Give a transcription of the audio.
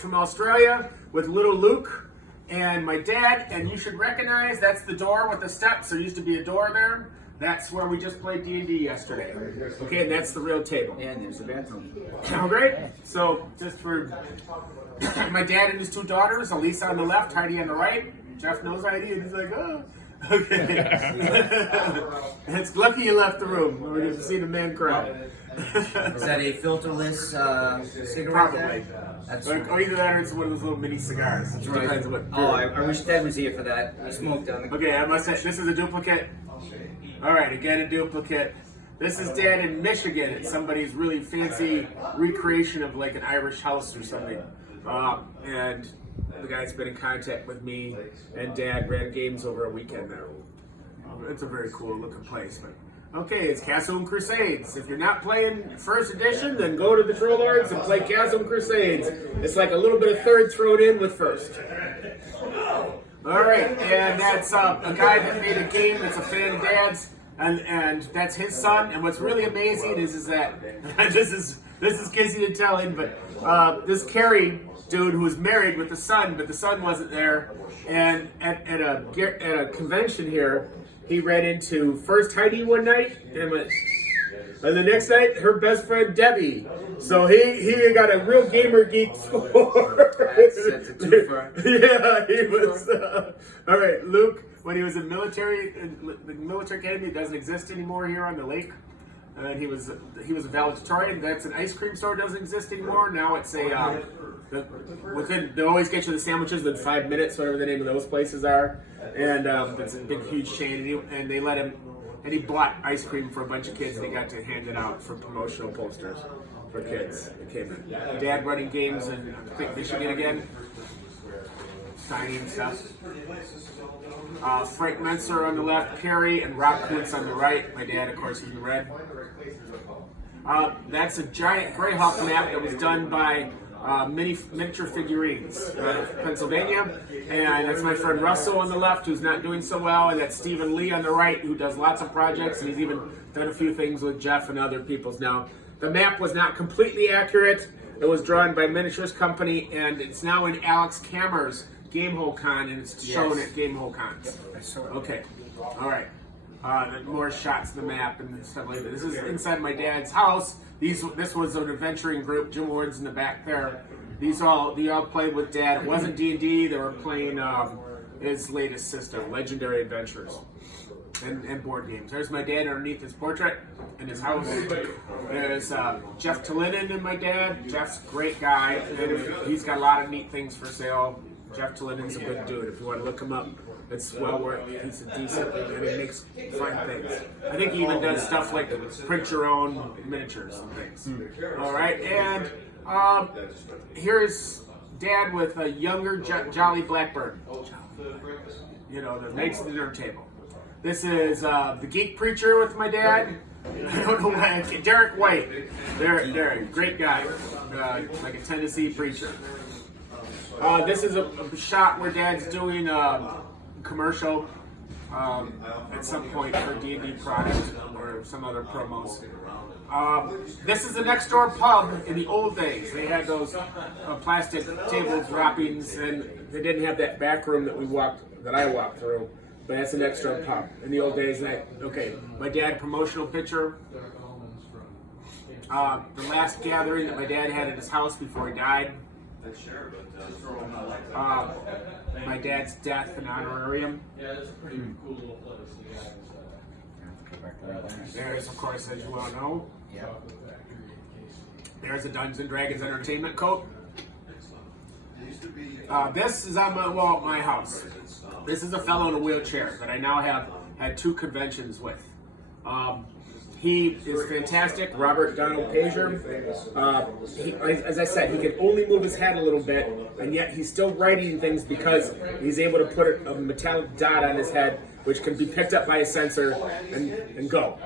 From Australia with little Luke and my dad, and you should recognize that's the door with the steps. There used to be a door there. That's where we just played D&D yesterday. Okay, and that's the real table. And there's the bathroom. Oh, great. So just for my dad and his two daughters, Elisa on the left, Heidi on the right. Jeff knows Heidi, and he's like, oh. Okay. It's lucky you left the room. We're going to see the man cry. Is that a filterless cigarette? Probably. Or either that or it's one of those little mini cigars. It depends what. Oh, I wish Dad was here for that. I smoked on the. Okay, I must say, this is a duplicate. All right, again, a duplicate. This is Dad in Michigan. It's somebody's really fancy recreation of like an Irish house or something. And the guy's been in contact with me, and Dad ran games over a weekend there. It's a very cool looking place. But okay, it's Castle Crusades. If you're not playing first edition, then go to the Troll Lords and play Castle Crusades. It's like a little bit of third thrown in with first. All right, and that's a guy that made a game that's a fan of Dad's, and that's his son. And what's really amazing is that this is Kissy to tell him, but this Kerry dude who was married with the son, but the son wasn't there. And at a convention here, he ran into first Heidi one night and went, and the next night her best friend Debbie. So he got a real gamer geek score. That's a twofer. Yeah, he was. All right, Luke, when he was in the military academy, doesn't exist anymore here on the lake. And he was a valedictorian. That's an ice cream store, doesn't exist anymore. Now it's a they always get you the sandwiches in 5 minutes, whatever the name of those places are, and it's a big huge chain. And they let him, and he bought ice cream for a bunch of kids, and he got to hand it out for promotional posters for kids that came in. Dad running games in I think Michigan again, signing stuff. Frank Menser on the left, Kerry, and Rob Kuntz on the right. My dad, of course, is in red. That's a giant Greyhawk map that was done by miniature figurines, Pennsylvania, and that's my friend Russell on the left, who's not doing so well, and that's Stephen Lee on the right, who does lots of projects, and he's even done a few things with Jeff and other people's now. The map was not completely accurate. It was drawn by Miniatures Company, and it's now in Alex Kammer's Gamehole Con, and it's shown at Gamehole Cons. Okay, all right. More shots of the map and stuff like that. This is inside my dad's house. This was an adventuring group. Jim Ward's in the back there. They all played with Dad. It wasn't D&D. They were playing his latest system, Legendary Adventures, and board games. There's my dad underneath his portrait in his house. There's Jeff Tillinen and my dad. Jeff's a great guy, and he's got a lot of neat things for sale. Jeff Tillinen's a good dude. If you want to look him up, it's well worth it. He's a decent, and he makes fun things. I think he even does stuff like print your own miniatures and things. All right, and here's Dad with a younger Jolly Blackbird. You know, that makes the dinner table. This is the Geek Preacher with my dad. I don't know why. Derek White. Derek, great guy. Like a Tennessee preacher. This is a shot where Dad's doing a commercial at some point for D&D product or some other promos. This is the next door pub in the old days. They had those plastic table droppings, and they didn't have that back room that I walked through. But that's the next door pub. In the old days, my dad promotional picture. The last gathering that my dad had at his house before he died. My dad's death and honorarium. There's, of course, as you all know, there's a Dungeons and Dragons Entertainment coat. This is on my wall at my house. This is a fellow in a wheelchair that I now have had 2 conventions with. He is fantastic, Robert Donald Pager. As I said, he can only move his head a little bit, and yet he's still writing things because he's able to put a metallic dot on his head, which can be picked up by a sensor and go.